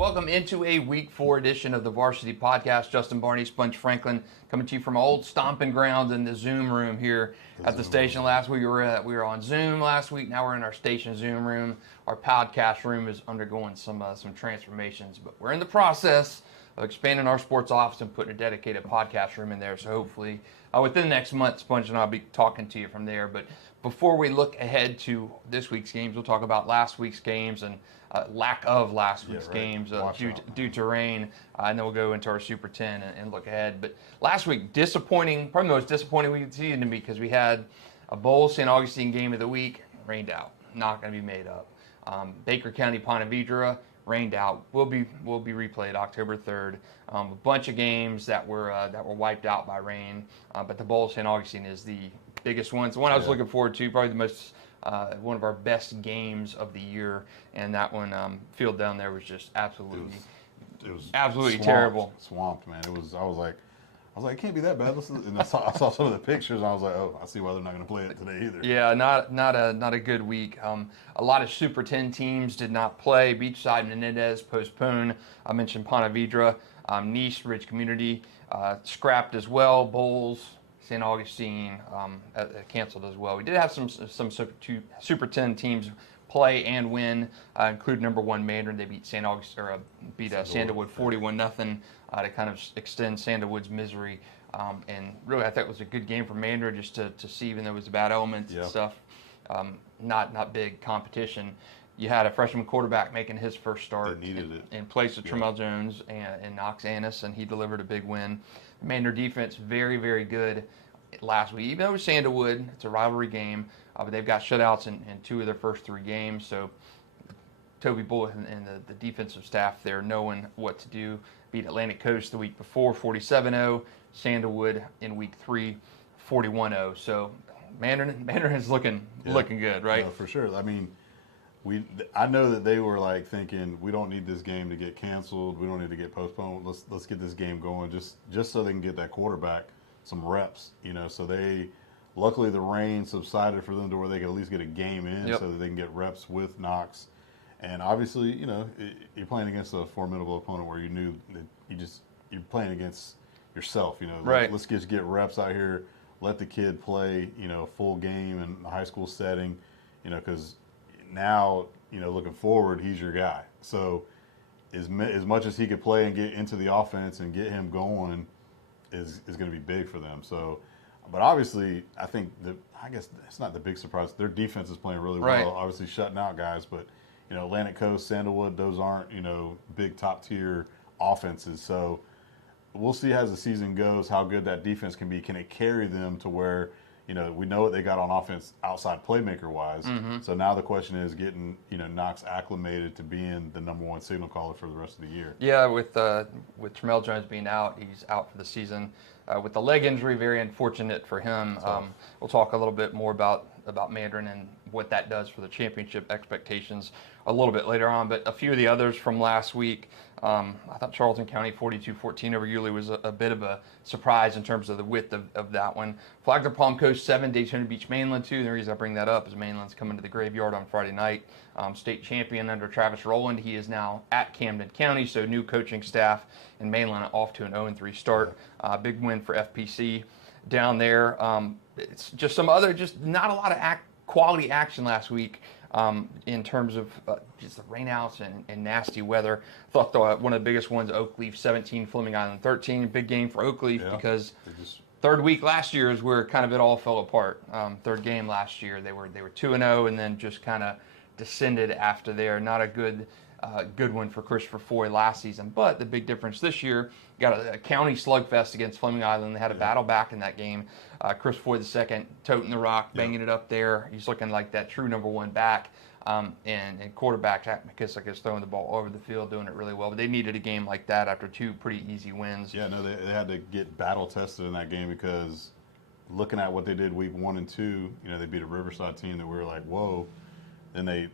Welcome into a Week 4 edition of the Varsity Podcast. Justin, Barney, Sponge Franklin coming to you from old stomping grounds in the Zoom room here at the station. Last week we were on Zoom last week. Now we're in our station Zoom room. Our podcast room is undergoing some transformations, but we're in the process of expanding our sports office and putting a dedicated podcast room in there. So hopefully within the next month, Sponge and I'll be talking to you from there. But before we look ahead to this week's games, we'll talk about last week's games and lack of last week's games due to rain. And then we'll go into our Super 10 and look ahead. But last week, disappointing, probably the most disappointing week of the season to me, because we had a bowl St. Augustine game of the week, rained out, not going to be made up. Baker County Ponte Vedra, rained out, will be replayed October 3rd. A bunch of games that were wiped out by rain, but the bowl St. Augustine is the biggest one. It's the one I was looking forward to, probably the most one of our best games of the year, and that one field down there was just absolutely absolutely swamped, terrible. Swamped, man. I was like, it can't be that bad. And I saw some of the pictures, and I was like, oh, I see why they're not going to play it today either. Yeah, not a good week. A lot of Super 10 teams did not play. Beachside and Menendez postponed. I mentioned Ponte Vedra, Nice, Ridge Community scrapped as well. Bowls, St. Augustine canceled as well. We did have some Super 10 teams play and win, including number 1 Mandarin. They beat beat Sandalwood 41-0 to kind of extend Sandalwood's misery. And really, I thought it was a good game for Mandarin just to see, even though it was bad elements and stuff. Not big competition. You had a freshman quarterback making his first start in place of Tramell Jones and Knox Annis, and he delivered a big win. The Mandarin defense, very, very good last week. Even though it was Sandalwood, it's a rivalry game, but they've got shutouts in 2 of their first 3 games. So Toby Bullock and the defensive staff there knowing what to do. Beat Atlantic Coast the week before, 47-0. Sandalwood in week 3, 41-0. So Mandarin is looking good, right? No, for sure. I mean, I know that they were like thinking, we don't need this game to get canceled. We don't need to get postponed. Let's get this game going just so they can get that quarterback some reps, so luckily the rain subsided for them to where they could at least get a game in so that they can get reps with Knox. And obviously, you're playing against a formidable opponent where you knew that you're playing against yourself, Right. Let's just get reps out here, let the kid play, full game in a high school setting, because now, looking forward, he's your guy. So as much as he could play and get into the offense and get him going is going to be big for them. So, but obviously, I guess it's not the big surprise. Their defense is playing really well, obviously shutting out guys. But, Atlantic Coast, Sandalwood, those aren't, big top-tier offenses. So we'll see as the season goes how good that defense can be. Can it carry them to where, we know what they got on offense outside playmaker-wise. Mm-hmm. So now the question is getting, Knox acclimated to being the number 1 signal caller for the rest of the year. Yeah, with Tramell Jones being out, he's out for the season. With the leg injury, very unfortunate for him. We'll talk a little bit more about Mandarin and what that does for the championship expectations a little bit later on. But a few of the others from last week, I thought Charlton County 42-14 over Yulee was a bit of a surprise in terms of the width of that one. Flagler Palm Coast 7, Daytona Beach Mainland 2. The reason I bring that up is Mainland's coming to the graveyard on Friday night. State champion under Travis Rowland. He is now at Camden County, so new coaching staff in Mainland off to an 0-3 start. Big win for FPC down there. It's just not a lot of quality action last week. In terms of just the rainouts and nasty weather. I thought one of the biggest ones, Oakleaf 17, Fleming Island 13. Big game for Oakleaf because third week last year is where kind of it all fell apart. Third game last year, they were 2-0 and then just kind of descended after there. Not a good one for Christopher Foy last season. But the big difference this year, got a county slugfest against Fleming Island. They had a battle back in that game. Chris Foy II toting the rock, banging it up there. He's looking like that true number 1 back. And quarterback Jack McKissick is throwing the ball over the field, doing it really well. But they needed a game like that after 2 pretty easy wins. Yeah, no, they had to get battle tested in that game because looking at what they did week 1 and 2, they beat a Riverside team that we were like, whoa. Then they,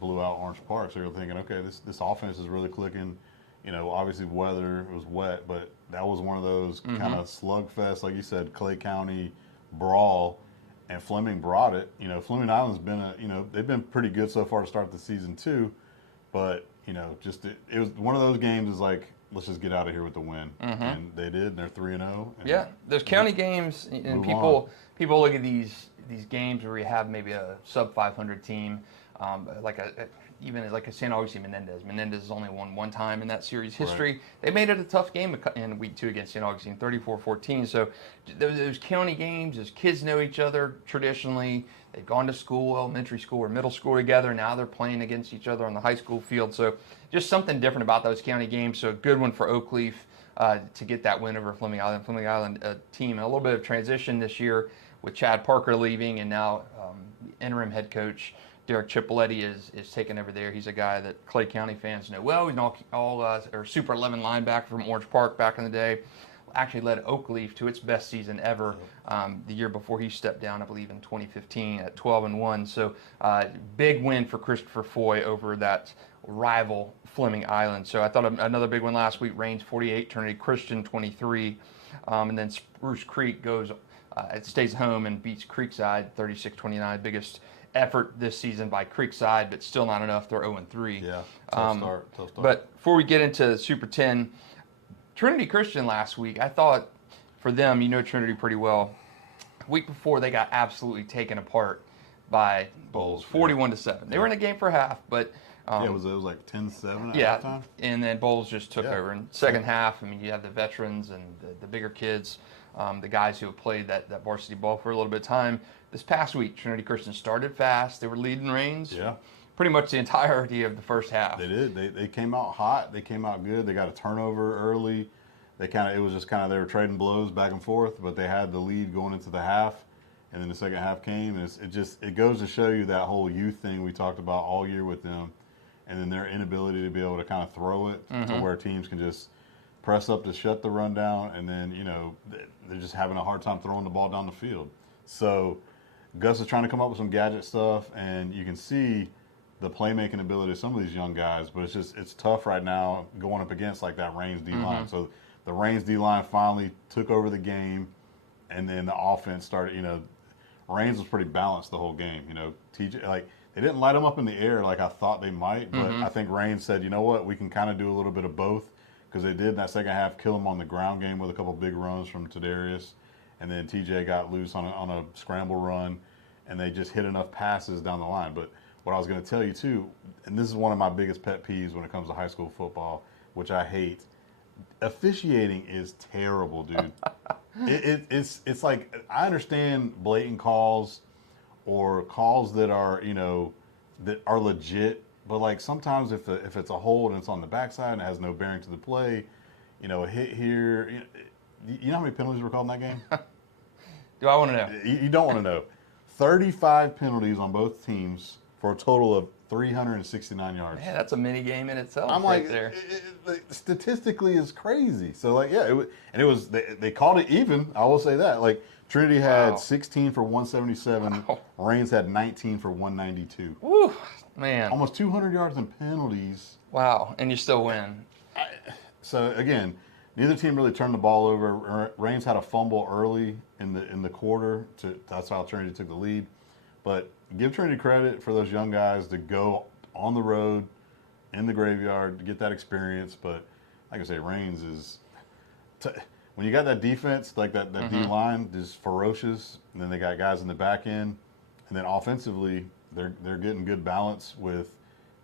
blew out Orange Park. So they were thinking, okay, this offense is really clicking. Obviously weather, it was wet, but that was one of those kind of slugfest, like you said, Clay County brawl, and Fleming brought it. Fleming Island's been they've been pretty good so far to start the season too, But just it was one of those games. Is like, let's just get out of here with the win, and they did. And they're 3-0. Yeah, those county games, and people look at these games where you have maybe a sub 500 team, even like a St. Augustine Menendez. Menendez has only won one time in that series history. Right. They made it a tough game in week 2 against St. Augustine, 34-14. So those county games, those kids know each other traditionally. They've gone to school, elementary school or middle school together. Now they're playing against each other on the high school field. So just something different about those county games. So a good one for Oakleaf to get that win over Fleming Island. Fleming Island team, and a little bit of transition this year with Chad Parker leaving, and now interim head coach Derek Cipoletti is taking over there. He's a guy that Clay County fans know well. He's an or Super 11 linebacker from Orange Park back in the day. Actually led Oakleaf to its best season ever the year before he stepped down, I believe, in 2015 at 12-1. So big win for Christopher Foy over that rival Fleming Island. So I thought another big one last week, Rains 48, Trinity Christian 23. And then Spruce Creek it stays home and beats Creekside 36-29. Biggest effort this season by Creekside, but still not enough. They're 0-3. Yeah, tough start. But before we get into Super 10, Trinity Christian last week, I thought for them, Trinity pretty well. Week before, they got absolutely taken apart by Bowles, 41-7. They were in a game for half, but it was like 10-7 at halftime. And then Bowles just took over. In second half, you have the veterans and the bigger kids, the guys who have played that varsity ball for a little bit of time. This past week, Trinity Christian started fast. They were leading Rains. Yeah. Pretty much the entirety of the first half. They did. They came out hot. They came out good. They got a turnover early. They were trading blows back and forth, but they had the lead going into the half, and then the second half came, and it goes to show you that whole youth thing we talked about all year with them, and then their inability to be able to kind of throw it to where teams can just press up to shut the run down, and then they're just having a hard time throwing the ball down the field. So Gus is trying to come up with some gadget stuff, and you can see the playmaking ability of some of these young guys, but it's tough right now going up against like that Rains D-line. So the Rains D-line finally took over the game, and then the offense started, Rains was pretty balanced the whole game. TJ, they didn't light them up in the air like I thought they might, but I think Rains said, you know what, we can kind of do a little bit of both, because they did in that second half kill them on the ground game with a couple big runs from Tadarius, and then TJ got loose on a scramble run, and they just hit enough passes down the line. But what I was going to tell you too, and this is one of my biggest pet peeves when it comes to high school football, which I hate. Officiating is terrible, dude. It's like, I understand blatant calls or calls that are legit, but like sometimes if it's a hold and it's on the backside and it has no bearing to the play, a hit here. You know how many penalties were called in that game? Do I want to know? You don't want to know. 35 penalties on both teams for a total of 369 yards. Yeah, that's a mini game in itself. I'm right like, there. Statistically, is crazy. So they called it even. I will say that. Like Trinity had 16 for 177. Wow. Rains had 19 for 192. Woo, man. Almost 200 yards in penalties. Wow, and you still win. So again, neither team really turned the ball over. Rains had a fumble early in the quarter. That's how Trinity took the lead. But give Trinity credit for those young guys to go on the road in the graveyard to get that experience. But like I say, Rains is when you got that defense, like that D-line is ferocious, and then they got guys in the back end, and then offensively they're getting good balance with,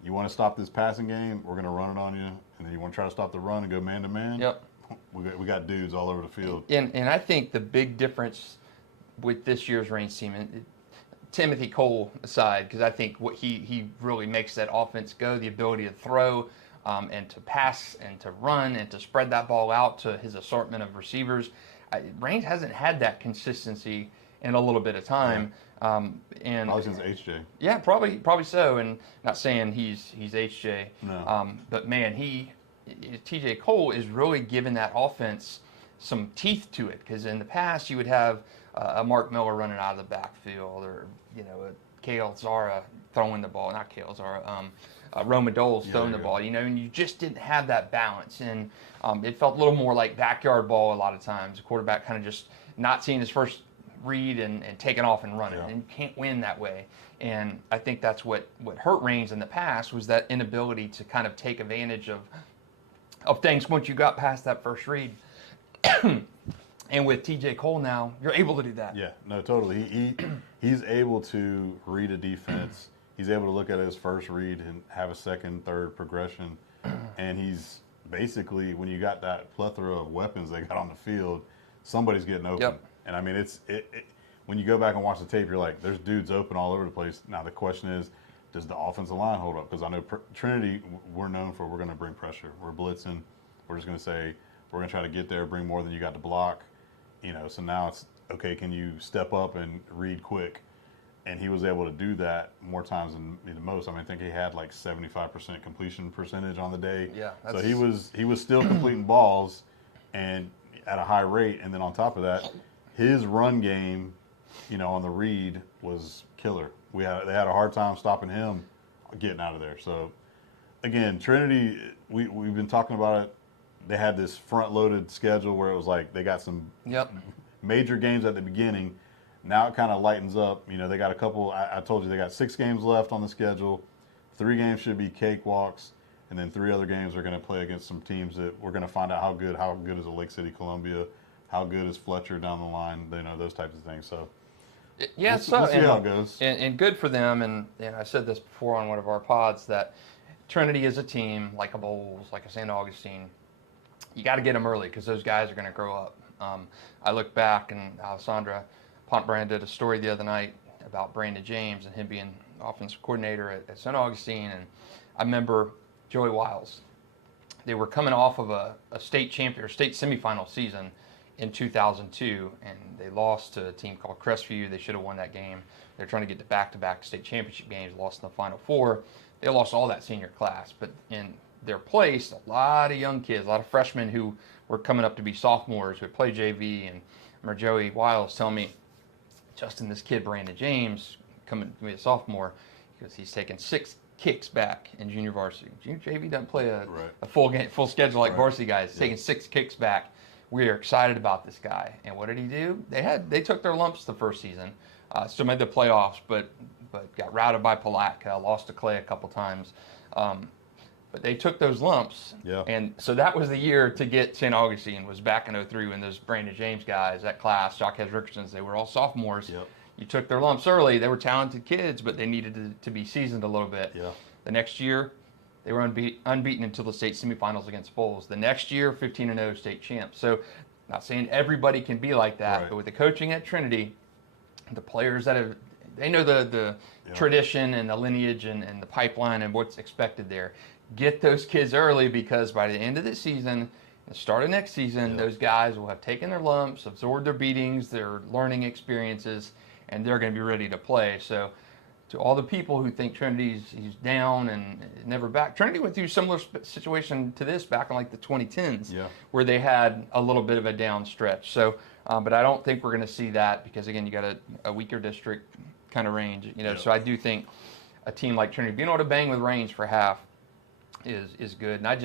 you want to stop this passing game, we're going to run it on you, and then you want to try to stop the run and go man to man. Yep. We got dudes all over the field. And I think the big difference with this year's Rains team, and Timothy Cole aside, because I think what he really makes that offense go, the ability to throw and to pass and to run and to spread that ball out to his assortment of receivers. Rains hasn't had that consistency in a little bit of time. And probably since HJ. Yeah, probably so. And not saying he's HJ. No. But man, TJ Cole is really giving that offense some teeth to it, because in the past you would have a Mark Miller running out of the backfield, or a Kale Zara throwing the ball, not Kale Zara, Roma Dole's throwing the ball, and you just didn't have that balance, and it felt a little more like backyard ball a lot of times. The quarterback kind of just not seeing his first read and taking off and running, Yeah. and you can't win that way. And I think that's what hurt Reigns in the past, was that inability to kind of take advantage of things once you got past that first read. And with TJ Cole now, you're able to do that. Yeah, no, totally. He's able to read a defense. He's able to look at his first read and have a second, third progression. And he's basically, when you got that plethora of weapons they got on the field, somebody's getting open. Yep. And I mean, when you go back and watch the tape, you're like, there's dudes open all over the place. Now the question is, does the offensive line hold up? Because I know Trinity, we're known for, we're going to bring pressure. We're blitzing. We're just going to say, we're going to try to get there, bring more than you got to block. So now it's, okay, can you step up and read quick? And he was able to do that more times than most. I mean, I think he had like 75% completion percentage on the day. Yeah. So he was still completing balls and at a high rate. And then on top of that, his run game, on the read was killer. They had a hard time stopping him getting out of there. So again, Trinity, we've been talking about it. They had this front-loaded schedule where it was like they got some major games at the beginning. Now it kind of lightens up. They got a couple. I told you they got 6 games left on the schedule. 3 games should be cakewalks, and then 3 other games are going to play against some teams that we're going to find out how good is a Lake City Columbia, how good is Fletcher down the line. Those types of things. So yeah, we'll see how it goes. And good for them. And I said this before on one of our pods, that Trinity is a team like a Bowles, like a St. Augustine. You got to get them early because those guys are going to grow up. I look back, and Alessandra Pontbrand did a story the other night about Brandon James and him being offensive coordinator at St. Augustine. And I remember Joey Wiles. They were coming off of a state semifinal season in 2002, and they lost to a team called Crestview. They should have won that game. They're trying to get to back-to-back state championship games, lost in the Final Four. They lost all that senior class, but in their place, a lot of young kids, a lot of freshmen who were coming up to be sophomores who would play JV. And I remember Joey Wiles telling me, Justin, this kid, Brandon James, coming to be a sophomore, because he's taken 6 kicks back in junior varsity. Junior JV doesn't play a full schedule like varsity guys. He's taking 6 kicks back. We are excited about this guy. And what did he do? They took their lumps the first season, still made the playoffs, but got routed by Palatka, lost to Clay a couple times. But they took those lumps, and so that was the year to get St. Augustine, was back in 2003 when those Brandon James guys, that class, Jacques Rickersons, they were all sophomores. You took their lumps early. They were talented kids, but they needed to be seasoned a little bit. The next year, they were unbeaten until the state semifinals against Bowles. The next year, 15-0 state champs. So not saying everybody can be like that, but with the coaching at Trinity, the players they know the tradition and the lineage and the pipeline and what's expected there. Get those kids early, because by the end of this season, the start of next season, those guys will have taken their lumps, absorbed their beatings, their learning experiences, and they're going to be ready to play. So to all the people who think Trinity's down and never back, Trinity went through a similar situation to this back in like the 2010s, where they had a little bit of a down stretch. So, but I don't think we're going to see that, because again, you got a weaker district kind of range, So I do think a team like Trinity being able to bang with Reigns for half is good. And I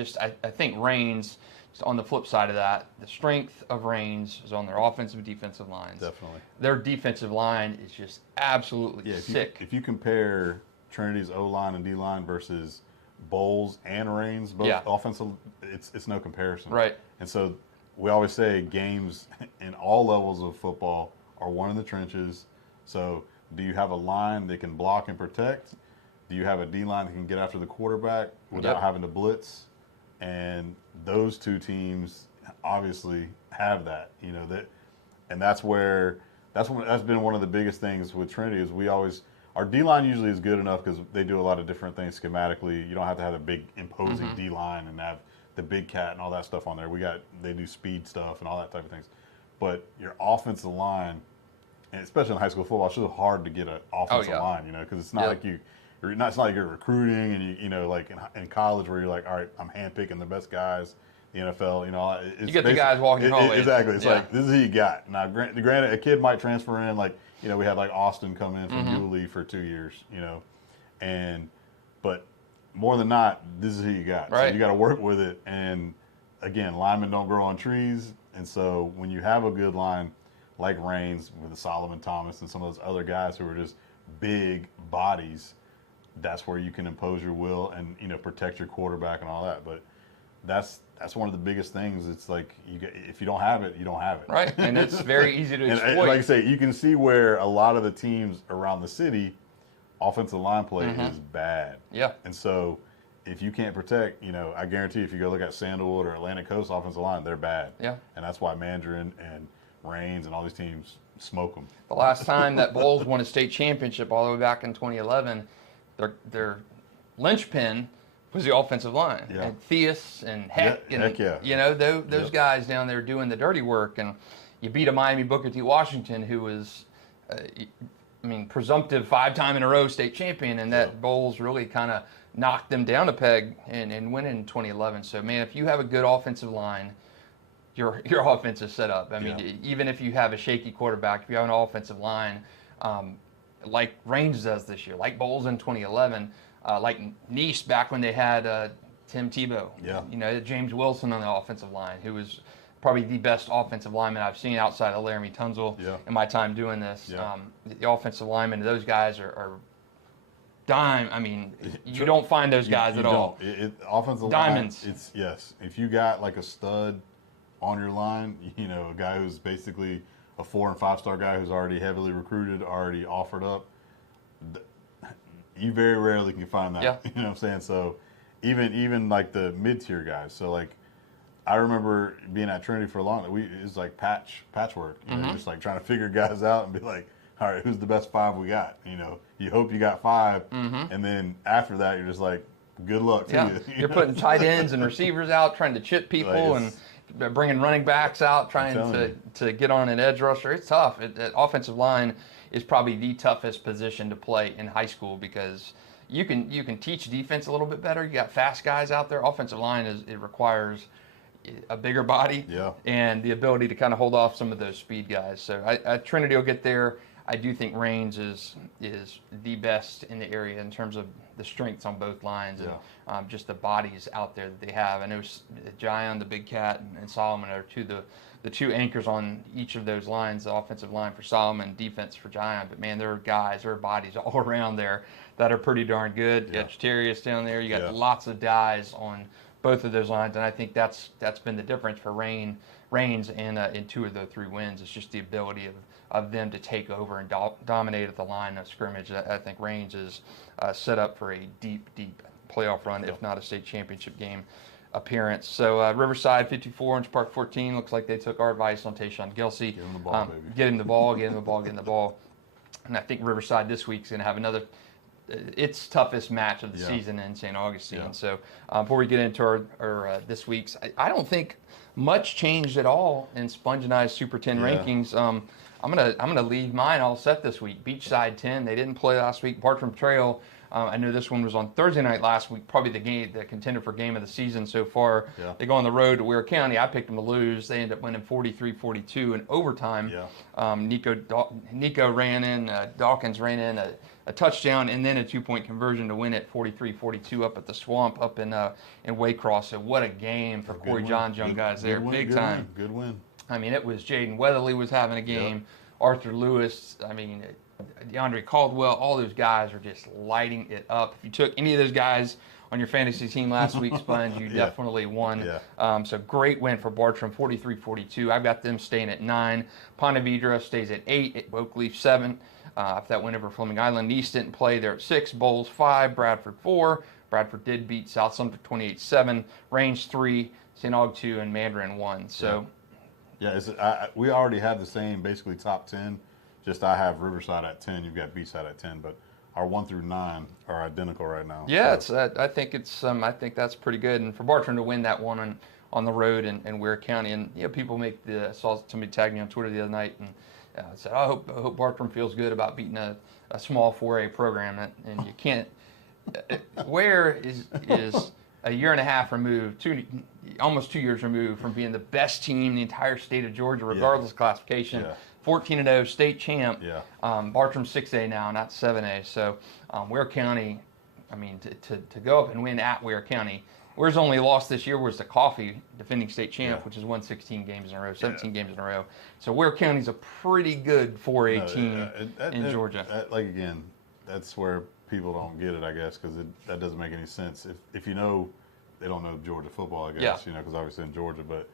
think Reigns, on the flip side of that, the strength of Reigns is on their offensive and defensive lines. Definitely. Their defensive line is just absolutely sick. If you compare Trinity's O-line and D-line versus Bowles and Reigns, both offensive, it's no comparison. Right. And so we always say games in all levels of football are won in the trenches. So do you have a line that can block and protect? Do you have a D-line that can get after the quarterback without having to blitz? And those two teams obviously have that, and that's been one of the biggest things with Trinity is our D-line usually is good enough because they do a lot of different things schematically. You don't have to have a big imposing D-line and have the big cat and all that stuff on there. They do speed stuff and all that type of things. But your offensive line, and especially in high school football, it's so hard to get an offensive line, because it's not like it's not like you're recruiting and like in college where you're like, all right, I'm handpicking the best guys, the NFL, you get the guys walking home. Exactly. It's like, this is who you got. Now, granted, a kid might transfer in, like, we had like Austin come in from Yulee for 2 years, but more than not, this is who you got. Right. So you got to work with it. And again, linemen don't grow on trees. And so when you have a good line, like Reigns with the Solomon Thomas and some of those other guys who are just big bodies, that's where you can impose your will and protect your quarterback and all that. But that's one of the biggest things. It's like if you don't have it, you don't have it. Right, and it's very easy to exploit. And like I say, you can see where a lot of the teams around the city, offensive line play is bad. Yeah. And so if you can't protect, I guarantee if you go look at Sandalwood or Atlantic Coast offensive line, they're bad. Yeah. And that's why Mandarin and Reigns and all these teams smoke them. The last time that Bulls won a state championship, all the way back in 2011, their linchpin was the offensive line. Yeah. And Theus and Heck, those guys down there doing the dirty work. And you beat a Miami Booker T. Washington, who was, presumptive 5-time in a row state champion, and that Bulls really kind of knocked them down a peg and went in 2011. So, man, if you have a good offensive line, your offense is set up. Even if you have a shaky quarterback, if you have an offensive line, like Reigns does this year, like Bulls in 2011, like Nice back when they had Tim Tebow. Yeah. James Wilson on the offensive line, who was probably the best offensive lineman I've seen outside of Laramie Tunzel in my time doing this. Yeah. The offensive linemen, those guys are dime. You don't find those guys at all. Offensive Diamonds. line, yes. If you got like a stud on your line, a guy who's basically a 4- and 5-star guy who's already heavily recruited, already offered up, you very rarely can find that. Yeah. You know what I'm saying? So even like the mid-tier guys. So like I remember being at Trinity for a long time. It was like patchwork. Just like trying to figure guys out and be like, all right, who's the best 5 we got? You hope you got 5, and then after that you're just like, good luck to you. You're putting tight ends and receivers out, trying to chip people, and bringing running backs out, trying to get on an edge rusher. It's tough. Offensive line is probably the toughest position to play in high school because you can teach defense a little bit better. You got fast guys out there. Offensive line it requires a bigger body and the ability to kind of hold off some of those speed guys. So Trinity will get there. I do think Reigns is the best in the area in terms of the strengths on both lines and just the bodies out there that they have. I know Jion, the Big Cat, and Solomon are the two anchors on each of those lines, the offensive line for Solomon, defense for Jion. But, man, there are bodies all around there that are pretty darn good. You got Chaterius down there. You got lots of guys on both of those lines, and I think that's been the difference for Reigns in 2 of the 3 wins. It's just the ability of them to take over and dominate at the line of scrimmage. I think Reigns is set up for a deep playoff run, if not a state championship game appearance. So Riverside 54, Orange Park 14. Looks like they took our advice on Tayshawn Gelsey. Give him the ball, baby. Get him the ball. And I think Riverside this week is going to have its toughest match of the season in St. Augustine. Yeah. So before we get into our this week's, I don't think much changed at all in Sponge and I's Super 10 rankings. I'm gonna leave mine all set this week. Beachside 10. They didn't play last week. Bartram Trail. I know this one was on Thursday night last week. Probably the contender for game of the season so far. Yeah. They go on the road to Ware County. I picked them to lose. They end up winning 43-42 in overtime. Yeah. Nico ran in. Dawkins ran in a touchdown and then a 2-point conversion to win it 43-42 up at the Swamp up in Waycross. So what a game for Corey John's young guys there. Big time. Good win. It was Jaden Weatherly was having a game. Yep. Arthur Lewis. DeAndre Caldwell. All those guys are just lighting it up. If you took any of those guys on your fantasy team last week, Sponge, you definitely won. Yeah. So great win for Bartram, 43-42. I've got them staying at 9. Ponte Vedra stays at 8. Oakleaf 7. After that win over Fleming Island, Nice didn't play. They're at 6. Bowles 5. Bradford 4. Bradford did beat South Sumter 28-7. Range 3. St. Aug 2 and Mandarin 1. So. Yeah, we already have the same basically top 10. Just I have Riverside at 10. You've got Beachside at 10, but our 1 through 9 are identical right now. Yeah, so. I think that's pretty good. And for Bartram to win that one on the road in Ware County, and people saw somebody tag me on Twitter the other night and said, I hope Bartram feels good about beating a small 4A program, and you can't. Ware is a year and a half removed, almost 2 years removed from being the best team in the entire state of Georgia, regardless of classification. Yeah. 14-0 state champ. Yeah. Bartram 6A now, not 7A. So Ware County, to go up and win at Ware County Where's only lost this year was the Coffee, defending state champ, Yeah. which has won 16 games in a row, 17 games in a row. So Ware County's a pretty good 4A team in Georgia. Like again, that's where people don't get it, I guess, because that doesn't make any sense. If you know, they don't know Georgia football, I guess, Yeah. because obviously in Georgia, but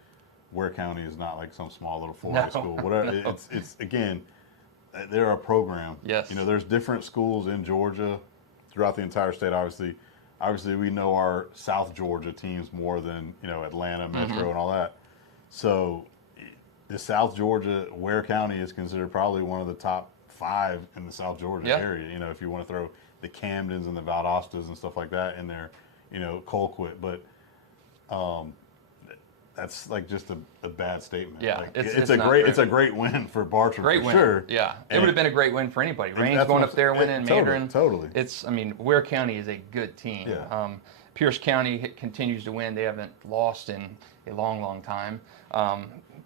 Ware County is not like some small little 4A school. Whatever. No. It's again, they're a program. Yes. There's different schools in Georgia throughout the entire state, obviously. Obviously, we know our South Georgia teams more than, Atlanta, Metro, and all that. So the South Georgia, Ware County is considered probably one of the top 5 in the South Georgia area. If you want to throw the Camdens and the Valdostas and stuff like that in there, Colquitt. But that's like just a bad statement. Yeah, like, it's a not great fair. It's a great win for Bartram, Great for win. sure. Yeah, it And would have been a great win for anybody. Rain's that's going what up there winning, Mandarin. Totally. Ware County is a good team. Yeah. Pierce County continues to win. They haven't lost in a long, long time.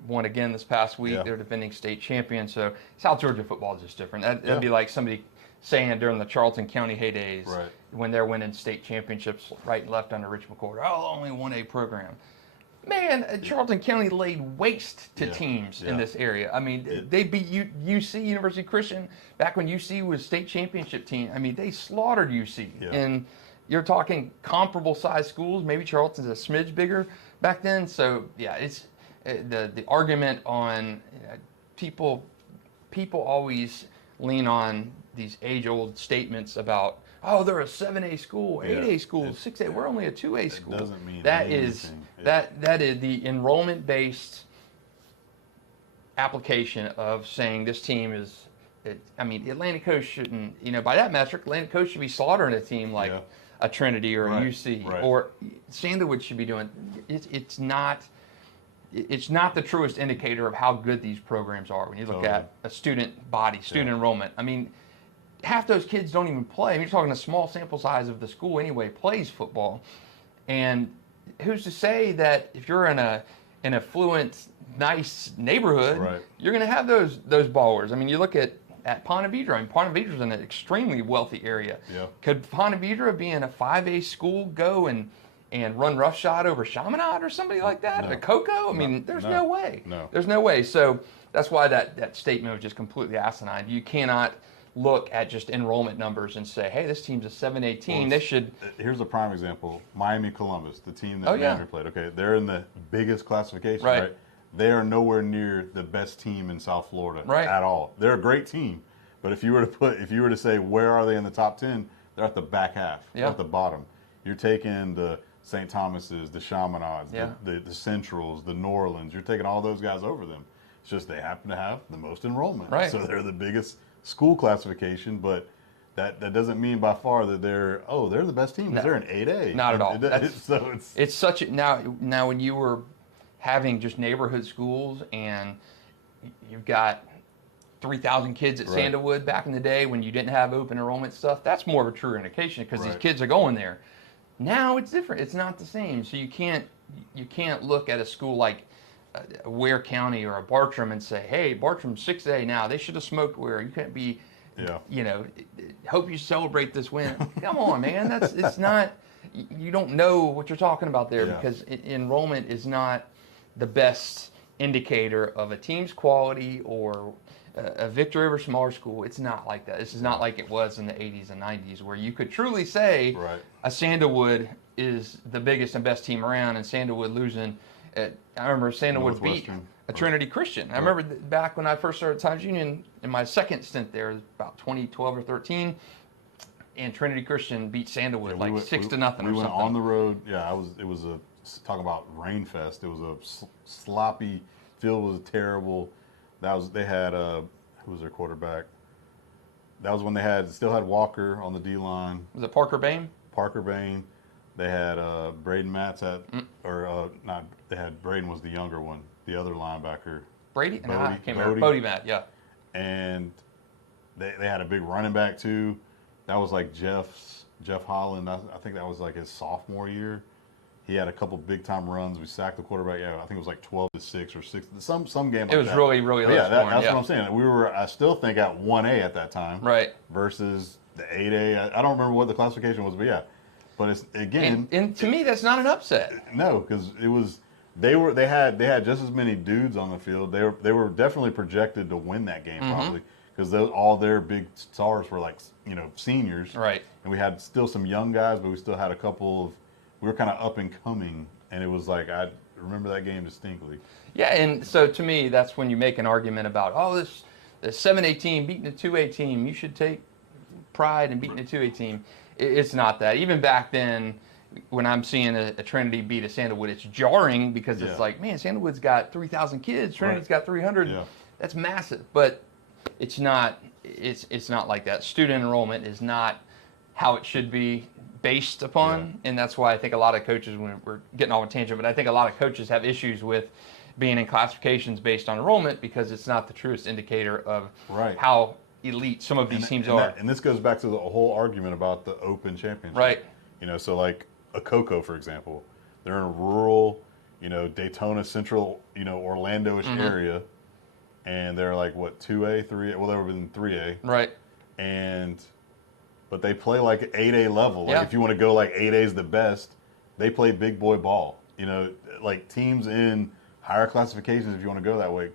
Won again this past week. Yeah. They're defending state champion. So South Georgia football is just different. That'd be Yeah. like somebody saying during the Charlton County heydays, Right. when they're winning state championships right and left under Rich McCord. Oh, only 1A program. Man, Charlton County laid waste to teams in this area. I mean, they beat UC, University Christian, back when UC was state championship team. I mean, they slaughtered UC. Yeah. And you're talking comparable size schools. Maybe Charlton's a smidge bigger back then. So, yeah, it's the argument on people always lean on these age-old statements about, oh, they're a 7A school, 8A school, 6A. We're only a 2A school. It doesn't mean that anything. is that is the enrollment-based application of saying this team is. Atlantic Coast shouldn't. By that metric, Atlantic Coast should be slaughtering a team like a Trinity or a UC, or Sandalwood should be doing. It's not the truest indicator of how good these programs are when you look at a student body, student enrollment. I mean, half those kids don't even play. You're talking a small sample size of the school anyway plays football, and who's to say that if you're in an affluent, nice neighborhood, you're going to have those ballers. I mean, you look at Ponte Vedra. I mean, Ponte Vedra's in an extremely wealthy area. Yeah. Could Ponte Vedra, being a 5A school, go and run roughshod over Chaminade or somebody like that? No. At Cocoa? I mean, there's no way. No. There's no way. So that's why that statement was just completely asinine. You cannot look at just enrollment numbers and say, hey, this team's a 7A team. They should. Here's a prime example. Miami Columbus, the team that Mandarin played. Okay, they're in the biggest classification, right? They are nowhere near the best team in South Florida at all. They're a great team, but if you were to say where are they in the top 10, they're at the back half, they're at the bottom. You're taking the St. Thomas's, the Chaminades, the Centrals, the New Orleans. You're taking all those guys over them. It's just they happen to have the most enrollment, so they're the biggest school classification, but that doesn't mean by far that they're the best team. They're an 8A. Not at all. It's such a now when you were having just neighborhood schools and you've got 3,000 kids at Sandalwood back in the day when you didn't have open enrollment stuff, that's more of a true indication because these kids are going there. Now it's different. It's not the same. So you can't look at a school like Ware County or a Bartram and say, hey, Bartram's 6A now. They should have smoked Ware. You can't be, hope you celebrate this win. Come on, man. It's not, you don't know what you're talking about there because enrollment is not the best indicator of a team's quality or a victory over a smaller school. It's not like that. This is not like it was in the 80s and 90s where you could truly say a Sandalwood is the biggest and best team around and Sandalwood losing. I remember Sandalwood beat a Trinity Christian. I remember back when I first started Times Union in my second stint there, it was about 2012 or 13, and Trinity Christian beat Sandalwood 6-0 or something. We went on the road. It was talk about rain fest. It was a sloppy field. Was terrible. They had who was their quarterback? That was when they still had Walker on the D line. Was it Parker Bain? Parker Bain. They had Braden Matz not. They had Braden was the younger one, the other linebacker. Brady? I can't remember. Bodie Matt, yeah. And they had a big running back too. That was like Jeff Holland. I think that was like his sophomore year. He had a couple big time runs. We sacked the quarterback. I think it was like 12-6 or 6. Some game. It was really low scoring. That's what I'm saying. We were. I still think at 1A at that time. Right. Versus the 8A. I don't remember what the classification was, but yeah. But it's again, and to me, that's not an upset. no, because they had just as many dudes on the field. They were definitely projected to win that game probably because all their big stars were like seniors, Right. And we had still some young guys, but we still had a couple of we were kind of up and coming, and it was like I remember that game distinctly. Yeah, and so to me, that's when you make an argument about this 7A team beating a 2A team. You should take pride in beating a 2A team. It's not that. Even back then, when I'm seeing a Trinity beat a Sandalwood, it's jarring because it's like, man, Sandalwood's got 3,000 kids, Trinity's got 300. Yeah. That's massive. But it's not. It's not like that. Student enrollment is not how it should be based upon, and that's why I think a lot of coaches, when we're getting off a tangent, but I think a lot of coaches have issues with being in classifications based on enrollment because it's not the truest indicator of how elite some of these teams are. And this goes back to the whole argument about the Open Championship. Right. So like a Cocoa, for example, they're in a rural, Daytona Central, Orlando-ish area, and they're like, what, 2A, 3A? Well, they were in 3A. Right. But they play like 8A level. Like Yeah. if you want to go like 8A is the best, they play big boy ball. Like teams in higher classifications, if you want to go that way,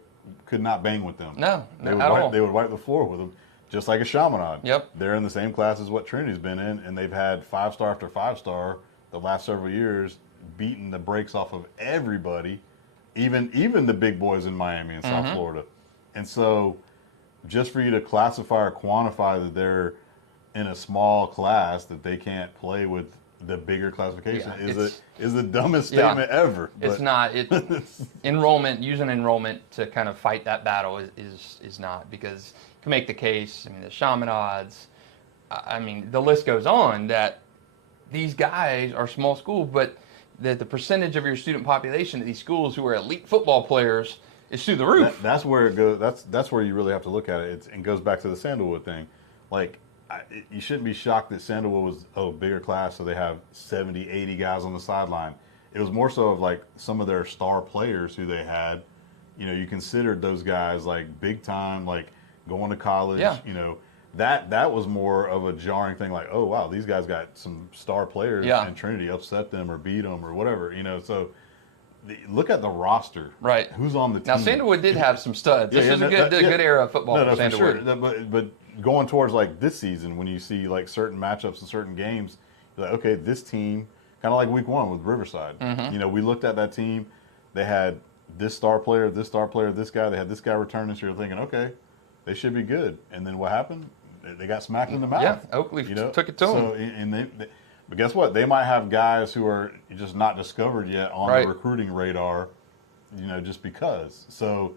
could not bang with them. No, they at all. They would wipe the floor with them, just like a Chaminade. Yep. They're in the same class as what Trinity's been in, and they've had 5-star after 5-star the last several years, beating the brakes off of everybody, even the big boys in Miami and South Florida. And so, just for you to classify or quantify that they're in a small class that they can't play with the bigger classification is the dumbest statement ever. But It's not. Enrollment, using enrollment to kind of fight that battle is not, because you can make the case. I mean, the Chaminades, the list goes on, that these guys are small schools, but the percentage of your student population at these schools who are elite football players is through the roof. That's where it goes. That's where you really have to look at it. It goes back to the Sandalwood thing. Like, you shouldn't be shocked that Sandalwood was a bigger class, so they have 70, 80 guys on the sideline. It was more so of like some of their star players who they had. You considered those guys like big time, like going to college. Yeah. That was more of a jarring thing. Like, oh wow, these guys got some star players, and Trinity upset them or beat them or whatever. So. Look at the roster. Right. Who's on the team? Now, Sandalwood did have some studs. This is a good era of football for Sandalwood. For sure. But going towards like this season, when you see like certain matchups and certain games, you're like, okay, this team, kind of like week 1 with Riverside. We looked at that team. They had this star player, this guy. They had this guy return this year. Thinking, okay, they should be good. And then what happened? They got smacked in the mouth. Yeah, Oakley took it to them. And but guess what? They might have guys who are just not discovered yet on the recruiting radar, just because. So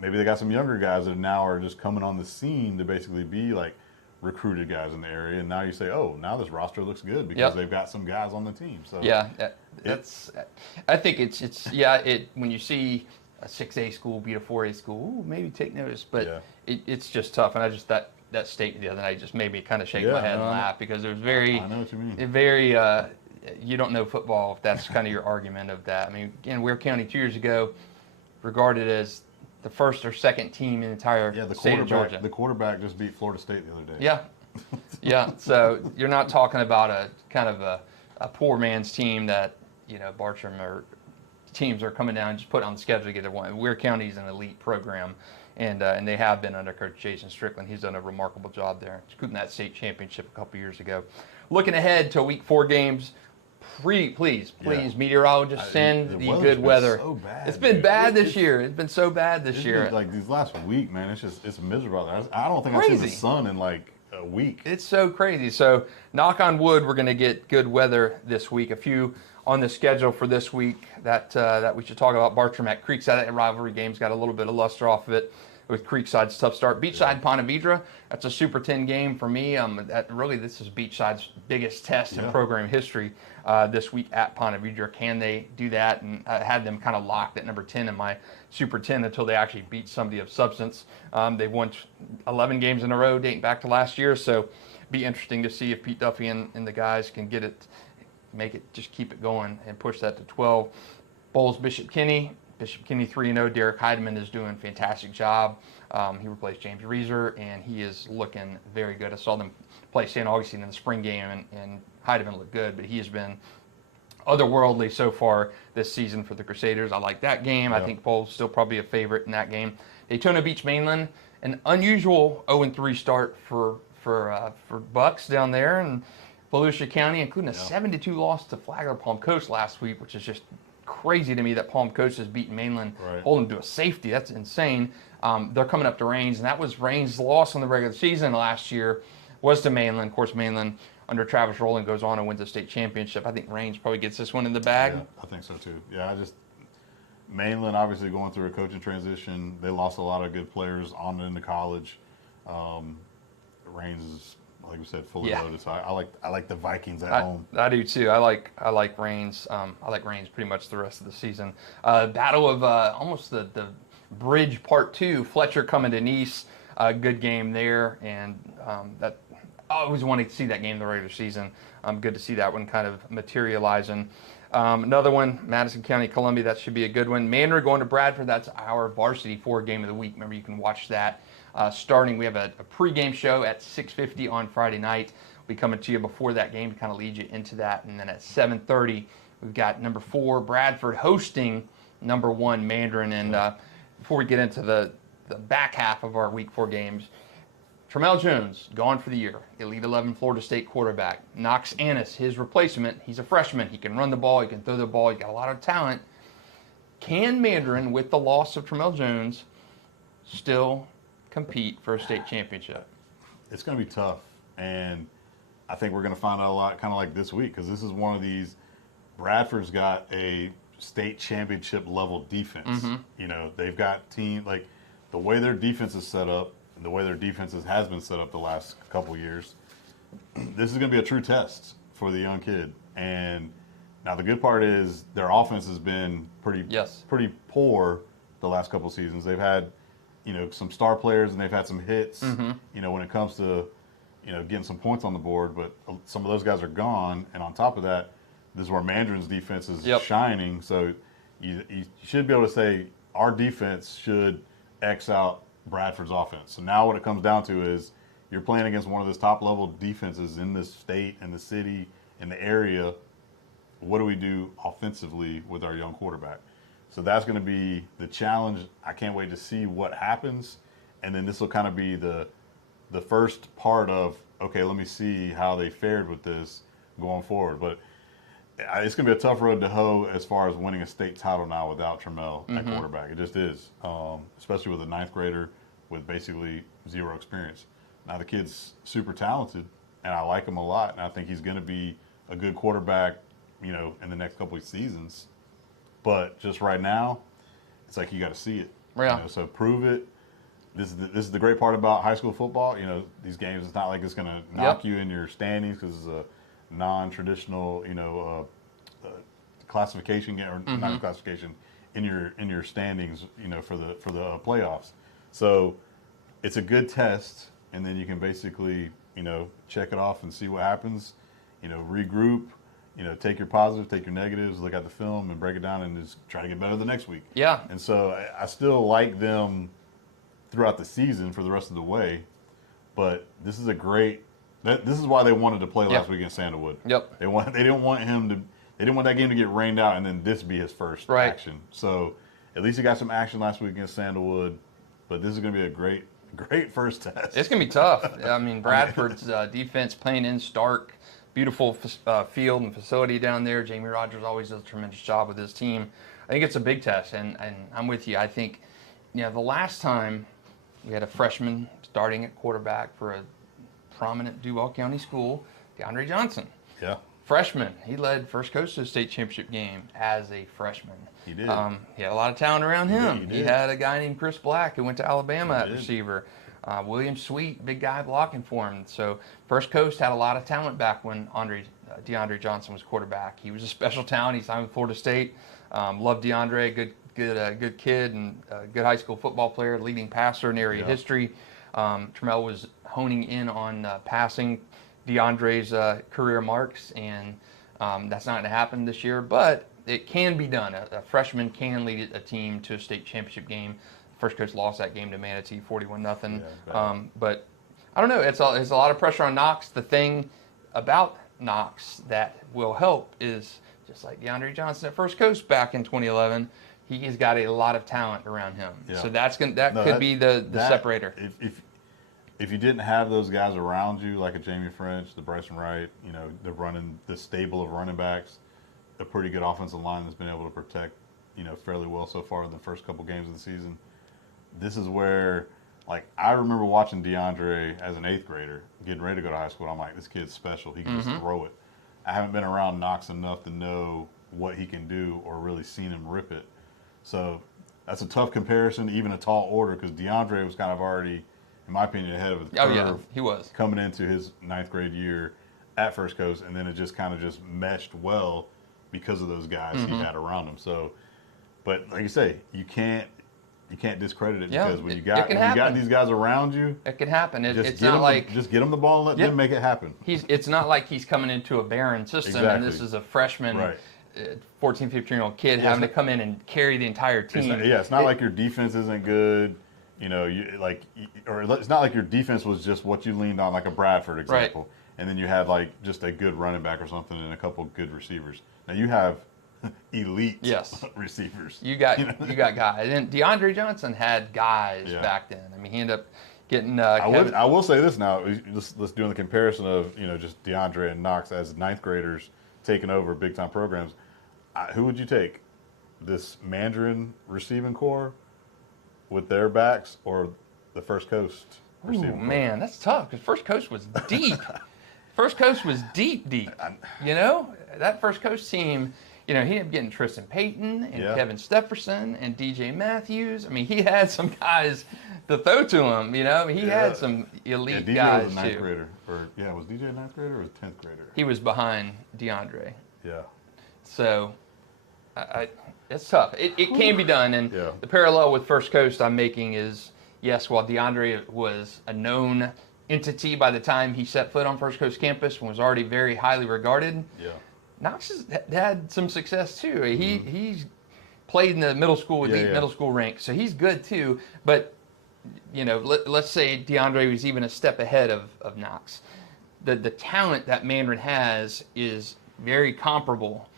maybe they got some younger guys that now are just coming on the scene to basically be like recruited guys in the area. And now you say, oh, now this roster looks good because they've got some guys on the team. So yeah, I think it's when you see a 6A school beat a 4A school, maybe take notice. But it's just tough. And I just that statement the other night just made me kind of shake my head and laugh, because it was very, I know what you mean. Very, you don't know football if that's kind of your argument of that. I mean, again, Ware County 2 years ago regarded as the first or second team in the entire state of Georgia. The quarterback just beat Florida State the other day. Yeah. So you're not talking about a kind of a poor man's team that, Bartram or teams are coming down and just put on the schedule to get one. Ware County is an elite program. And they have been under Coach Jason Strickland. He's done a remarkable job there, including that state championship a couple years ago. Looking ahead to week 4 games, please, meteorologists, send the good weather. So bad, it's been bad this year. It's been so bad this year. Like these last week, man, it's miserable. I don't think I've seen the sun in like a week. It's so crazy. So knock on wood, we're going to get good weather this week. A few on the schedule for this week that we should talk about. Bartram at Creekside. That rivalry game's got a little bit of luster off of it with Creekside's tough start. Beachside, Ponte Vedra, that's a Super 10 game for me. This is Beachside's biggest test in program history this week at Ponte Vedra. Can they do that? And I had them kind of locked at number 10 in my Super 10 until they actually beat somebody of substance. They've won 11 games in a row dating back to last year, so be interesting to see if Pete Duffy and the guys can get it, just keep it going and push that to 12. Bowles Bishop Kenny, Bishop Kenny 3-0. Derek Heidemann is doing a fantastic job. He replaced James Reeser, and he is looking very good. I saw them play St. Augustine in the spring game, and Heidemann looked good, but he has been otherworldly so far this season for the Crusaders. I like that game. Yep. I think Pole's still probably a favorite in that game. Daytona Beach Mainland, an unusual 0-3 start for Bucks down there in Volusia County, including a 7-2 loss to Flagler Palm Coast last week, which is just crazy to me that Palm Coast has beaten Mainland, holding to a safety. That's insane. They're coming up to Raines, and that was Raines' loss in the regular season last year was to Mainland. Of course, Mainland under Travis Rowland goes on and wins the state championship. I think Raines probably gets this one in the bag. Yeah, I think so too. Yeah, Mainland obviously going through a coaching transition. They lost a lot of good players on into college. Raines is, like we said, fully loaded. So I like the Vikings at home. I do too. I like Raines. I like Raines pretty much the rest of the season. Battle of almost the Bridge Part 2. Fletcher coming to Nice. Good game there, and that I always wanted to see that game in the regular season. Good to see that one kind of materializing. Another one, Madison County, Columbia. That should be a good one. Mandarin going to Bradford. That's our Varsity 4 game of the week. Remember, you can watch that starting. We have a pregame show at 6:50 on Friday night. We'll be coming to you before that game to kind of lead you into that. And then at 7:30, we've got number 4, Bradford, hosting number 1, Mandarin. And before we get into the back half of our week 4 games, Tramell Jones, gone for the year. Elite 11 Florida State quarterback. Knox Annis, his replacement. He's a freshman. He can run the ball. He can throw the ball. He's got a lot of talent. Can Mandarin, with the loss of Tramell Jones, still compete for a state championship? It's going to be tough. And I think we're going to find out a lot kind of like this week, because this is one of these. Bradford's got a state championship level defense. You know, they've got like the way their defense is set up, and the way their defense has been set up the last couple of years, this is going to be a true test for the young kid. And now the good part is their offense has been pretty poor the last couple of seasons. They've had, you know, some star players, and they've had some hits, you know, when it comes to, you know, getting some points on the board, but some of those guys are gone. And on top of that, this is where Mandarin's defense is shining. So you should be able to say our defense should X out Bradford's offense. So now what it comes down to is you're playing against one of those top level defenses in this state, in the city, in the area. What do we do offensively with our young quarterback? So that's going to be the challenge. I can't wait to see what happens. And then this will kind of be the first part of, okay, let me see how they fared with this going forward. But it's going to be a tough road to hoe as far as winning a state title now without Tramell at quarterback. It just is, especially with a 9th grader with basically zero experience. Now, the kid's super talented, and I like him a lot, and I think he's going to be a good quarterback, you know, in the next couple of seasons. But just right now, it's like you got to see it. Yeah. You know, so prove it. This is the great part about high school football. You know, these games, it's not like it's going to knock you in your standings because it's a non-traditional, you know, classification game, or not classification, in your standings, you know, for the playoffs. So it's a good test, and then you can basically, you know, check it off and see what happens. You know, regroup. You know, take your positives, take your negatives, look at the film, and break it down, and just try to get better the next week. Yeah. And so I still like them throughout the season for the rest of the way, but this is a great. This is why they wanted to play last week against Sandalwood. Yep. They didn't want that game to get rained out and then this be his first action. So at least he got some action last week against Sandalwood, but this is going to be a great first test. It's going to be tough. I mean, Bradford's defense playing in Stark. Beautiful field and facility down there. Jamie Rogers always does a tremendous job with his team. I think it's a big test, and I'm with you. I think, you know, the last time we had a freshman starting at quarterback for a prominent Duval County school, DeAndre Johnson. Yeah. Freshman. He led First Coast to the state championship game as a freshman. He did. He had a lot of talent around him. He had a guy named Chris Black who went to Alabama at receiver. William Sweet, big guy blocking for him. So First Coast had a lot of talent back when DeAndre Johnson was quarterback. He was a special talent. He signed with Florida State. Loved DeAndre, good kid and good high school football player, leading passer in area history. Tramell was honing in on passing DeAndre's career marks, and That's not going to happen this year, but it can be done. A freshman can lead a team to a state championship game. First Coast lost that game to Manatee 41-0. But I don't know. It's a lot of pressure on Knox. The thing about Knox that will help is just like DeAndre Johnson at First Coast back in 2011. He has got a lot of talent around him, so that could be the separator. If you didn't have those guys around you, like a Jamie French, the Bryson Wright, they're running the stable of running backs, a pretty good offensive line that's been able to protect, fairly well so far in the first couple games of the season. This is where, like, I remember watching DeAndre as an 8th grader, getting ready to go to high school. And I'm like, this kid's special. He can just throw it. I haven't been around Knox enough to know what he can do or really seen him rip it. So that's a tough comparison, even a tall order, because DeAndre was kind of already, in my opinion, ahead of the curve. Oh, yeah, he was. Coming into his 9th grade year at First Coast, and then it just kind of just meshed well because of those guys he had around him. So, but like you say, you can't discredit it, because when you got these guys around you, it can happen. It's not like just get them the ball and let them make it happen. It's not like he's coming into a barren system and this is a freshman. Right. 14, 15-year-old kid having to come in and carry the entire team. It's not like your defense isn't good, or it's not like your defense was just what you leaned on, like a Bradford example, right. And then you had like just a good running back or something and a couple good receivers. Now you have elite receivers. You got guys, and DeAndre Johnson had guys back then. I mean, he ended up getting. I will say this now. Let's do the comparison of just DeAndre and Knox as 9th graders taking over big time programs. Who would you take? This Mandarin receiving core with their backs, or the First Coast receiving core? Man, that's tough, because First Coast was deep. First Coast was deep. That First Coast team, he ended up getting Tristan Payton and Kevin Stepherson and DJ Matthews. I mean, he had some guys to throw to him, He had some elite guys, was a 9th grader. Was DJ a 9th grader or a 10th grader? He was behind DeAndre. Yeah. So, it's tough. It can be done, and the parallel with First Coast I'm making is, yes, while DeAndre was a known entity by the time he set foot on First Coast campus and was already very highly regarded, Knox has had some success too. He's played in the middle school middle school ranks, so he's good too. But let's say DeAndre was even a step ahead of Knox. The talent that Mandarin has is very comparable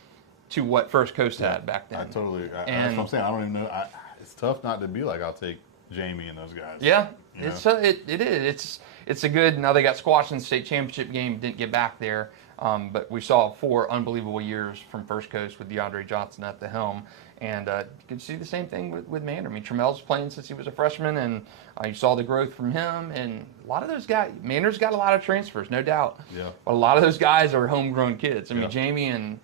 to what First Coast had back then. That's what I'm saying. I don't even know. It's tough not to be like, I'll take Jamie and those guys. Yeah, it is. It's a good. Now they got squashed in the state championship game. Didn't get back there. But we saw 4 unbelievable years from First Coast with DeAndre Johnson at the helm. And you can see the same thing with Mandarin. I mean, Tramell's playing since he was a freshman, and you saw the growth from him. And a lot of those guys, Mandarin's got a lot of transfers, no doubt. Yeah. But a lot of those guys are homegrown kids. I mean, Jamie and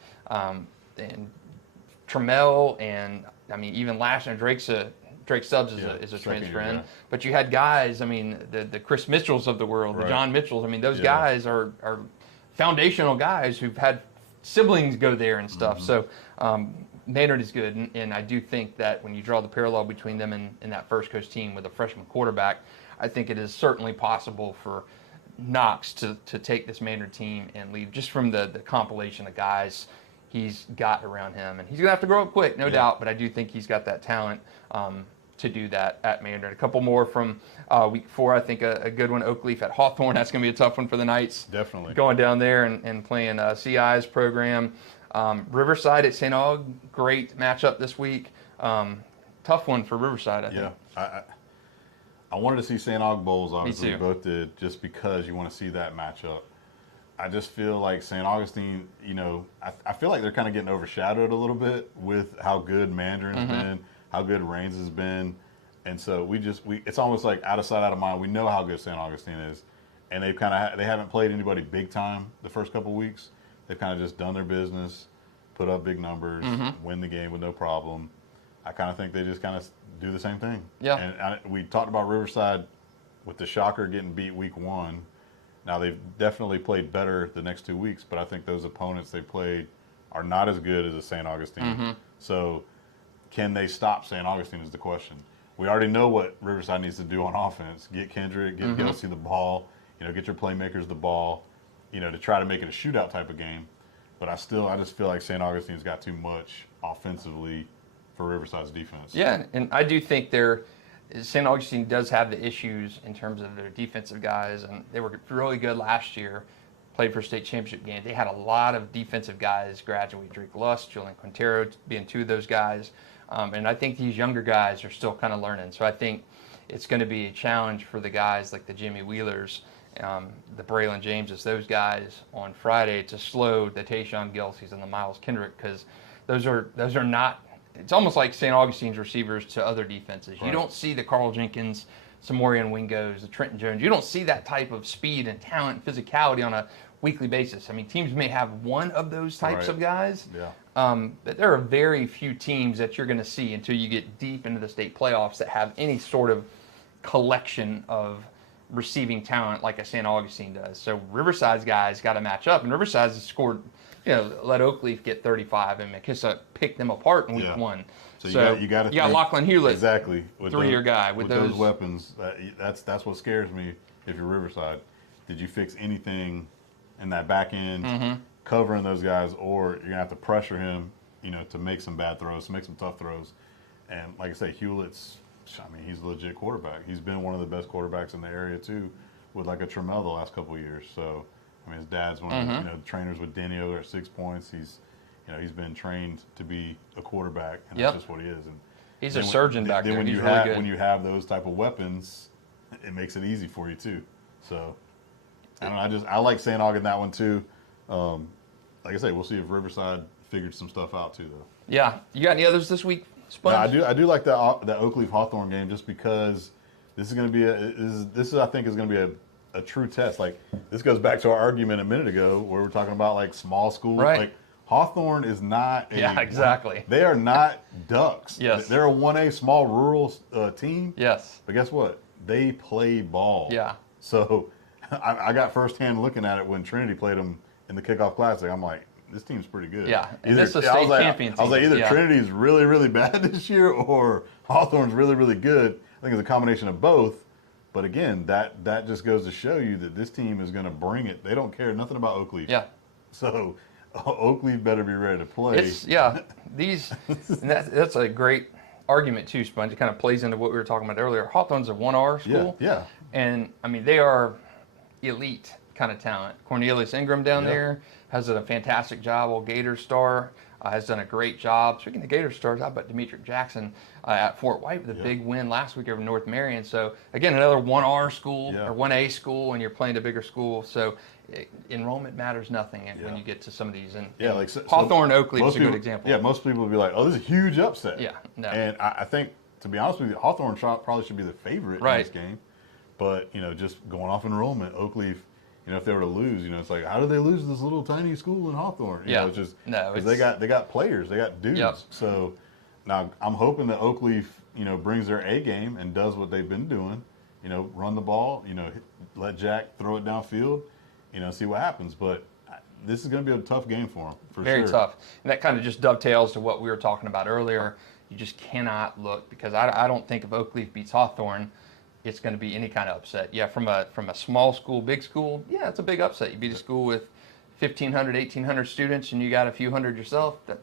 Tramell, and I mean, even last year, Drake Stubbs is a transfer in. But you had guys, I mean, the Chris Mitchells of the world, the John Mitchells. I mean, those guys are foundational guys who've had siblings go there and stuff. So Mandarin is good, and I do think that when you draw the parallel between them and that First Coast team with a freshman quarterback, I think it is certainly possible for Knox to take this Mandarin team and lead, just from the compilation of guys he's got around him. And he's going to have to grow up quick, no doubt, but I do think he's got that talent to do that at Mandarin. A couple more from week 4. I think a good one, Oakleaf at Hawthorne. That's going to be a tough one for the Knights. Definitely. Going down there and playing CI's program. Riverside at St. Aug, great matchup this week. Tough one for Riverside, I think. Yeah, I wanted to see St. Aug Bowls, obviously. We both did, just because you want to see that matchup. I just feel like St. Augustine, I feel like they're kind of getting overshadowed a little bit with how good Mandarin's been, how good Reigns has been. And so it's almost like out of sight, out of mind. We know how good St. Augustine is. And they haven't played anybody big time the first couple of weeks. They've kind of just done their business, put up big numbers, win the game with no problem. I kind of think they just kind of do the same thing. Yeah. And we talked about Riverside with the shocker getting beat week 1. Now, they've definitely played better the next 2 weeks, but I think those opponents they played are not as good as a St. Augustine. So can they stop St. Augustine is the question. We already know what Riverside needs to do on offense. Get Kendrick, get Gelsey the ball, get your playmakers the ball, to try to make it a shootout type of game. But I just feel like St. Augustine's got too much offensively for Riverside's defense. Yeah, and I do think St. Augustine does have the issues in terms of their defensive guys, and they were really good last year. Played for a state championship game. They had a lot of defensive guys graduate. Drake Lust, Julian Quintero being two of those guys. And I think these younger guys are still kind of learning. So I think it's going to be a challenge for the guys like the Jimmy Wheelers, the Braylon Jameses, those guys on Friday to slow the Tayshawn Gilseys and the Miles Kendrick, because those are not. It's almost like St. Augustine's receivers to other defenses. Right. You don't see the Carl Jenkins, Samorian Wingos, the Trenton Jones. You don't see that type of speed and talent and physicality on a weekly basis. I mean, teams may have one of those types of guys. Yeah. But there are very few teams that you're going to see until you get deep into the state playoffs that have any sort of collection of receiving talent like a St. Augustine does. So Riverside's guys got to match up, and Riverside has scored, let Oakleaf get 35, and McKissa picked them apart in week 1. So you got Lachlan Hewlett, exactly, three-year guy with those weapons. That's what scares me. If you're Riverside, did you fix anything in that back end, covering those guys, or you're gonna have to pressure him, to make some bad throws, to make some tough throws? And like I say, Hewlett's, he's a legit quarterback. He's been one of the best quarterbacks in the area too, with like a Tramell the last couple of years. So his dad's one of the trainers with Denny over at 6 Points. He's been trained to be a quarterback, and that's just what he is. And he's a surgeon back there. When he's you really have good. when you have those type of weapons, it makes it easy for you too. So I don't know. I like St. Aug in that one too. Like I say, we'll see if Riverside figured some stuff out too, though. Yeah, you got any others this week, Sponge? No, I do like that Oakleaf Hawthorne game, just because this is going to be I think is going to be a true test. Like, this goes back to our argument a minute ago where we're talking about like small school. Right. Like, Hawthorne is not exactly. They are not Ducks. Yes. They're a 1A small rural team. Yes. But guess what? They play ball. Yeah. So I got firsthand looking at it when Trinity played them in the Kickoff Classic. I'm like, this team's pretty good. Yeah. And this is a state champion team. I was like, either Trinity's really, really bad this year or Hawthorne's really, really good. I think it's a combination of both. But again, that just goes to show you that this team is going to bring it. They don't care nothing about Oakleaf. Yeah. So Oakleaf better be ready to play. That's a great argument too, Sponge. It kind of plays into what we were talking about earlier. Hawthorne's a 1R school. Yeah. And they are elite kind of talent. Cornelius Ingram down there has done a fantastic job. Old Gator Star has done a great job. Speaking of Gator Stars, how about Demetric Jackson at Fort White with a big win last week over North Marion? So again, another 1R school or 1A school, and you're playing a bigger school. So enrollment matters nothing when you get to some of these. And Hawthorne Oakleaf is a good example. Yeah, most people would be like, "Oh, this is a huge upset." Yeah, no. And I think, to be honest with you, Hawthorne probably should be the favorite in this game. But just going off enrollment, Oakleaf, if they were to lose, it's like, how did they lose this little tiny school in Hawthorne? It's just because they got players, they got dudes. Yep. So now I'm hoping that Oakleaf, brings their A game and does what they've been doing. Run the ball. Let Jack throw it downfield. See what happens. But this is going to be a tough game for them, for sure. Very tough. And that kind of just dovetails to what we were talking about earlier. You just cannot look, because I don't think if Oakleaf beats Hawthorne, it's going to be any kind of upset. Yeah, from a small school, big school, yeah, it's a big upset. You beat a school with 1,500, 1,800 students, and you got a few hundred yourself. That's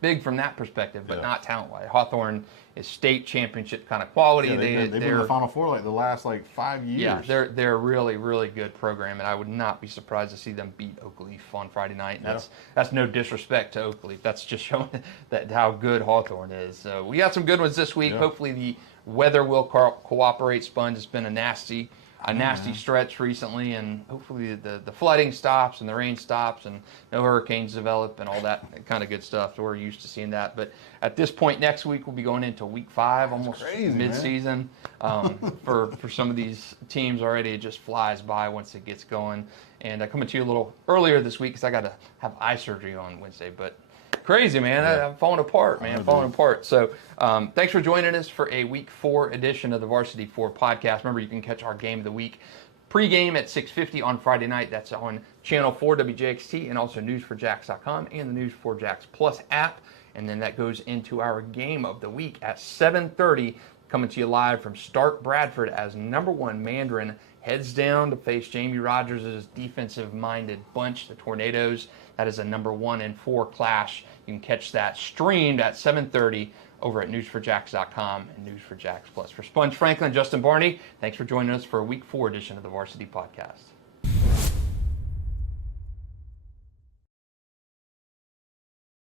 big from that perspective, but not talent-wise. Hawthorne is state championship kind of quality. Yeah, they've been in the Final Four like the last 5 years. Yeah, they're a really, really good program, and I would not be surprised to see them beat Oakleaf on Friday night. And that's no disrespect to Oakleaf. That's just showing that how good Hawthorne is. So we got some good ones this week. Hopefully the weather will cooperate. Sponge, it's been a nasty stretch recently, and hopefully the flooding stops and the rain stops and no hurricanes develop and all that kind of good stuff. So we're used to seeing that. But at this point next week, we'll be going into week 5, almost mid-season. For some of these teams already, it just flies by once it gets going. And coming to you a little earlier this week because I got to have eye surgery on Wednesday. But crazy, man. I'm falling apart, man. Falling apart. So thanks for joining us for a Week 4 edition of the Varsity 4 podcast. Remember, you can catch our Game of the Week pregame at 6:50 on Friday night. That's on Channel 4 WJXT and also news4jax.com and the News4Jax Plus app. And then that goes into our Game of the Week at 7:30 Coming to you live from Stark Bradford as #1 Mandarin heads down to face Jamie Rogers' defensive-minded bunch, the Tornadoes. That is a #1 and 4 clash. You can catch that streamed at 7:30 over at news4jax.com and News4Jax Plus. For Sponge Franklin, Justin Barney, thanks for joining us for a Week 4 edition of the Varsity Podcast.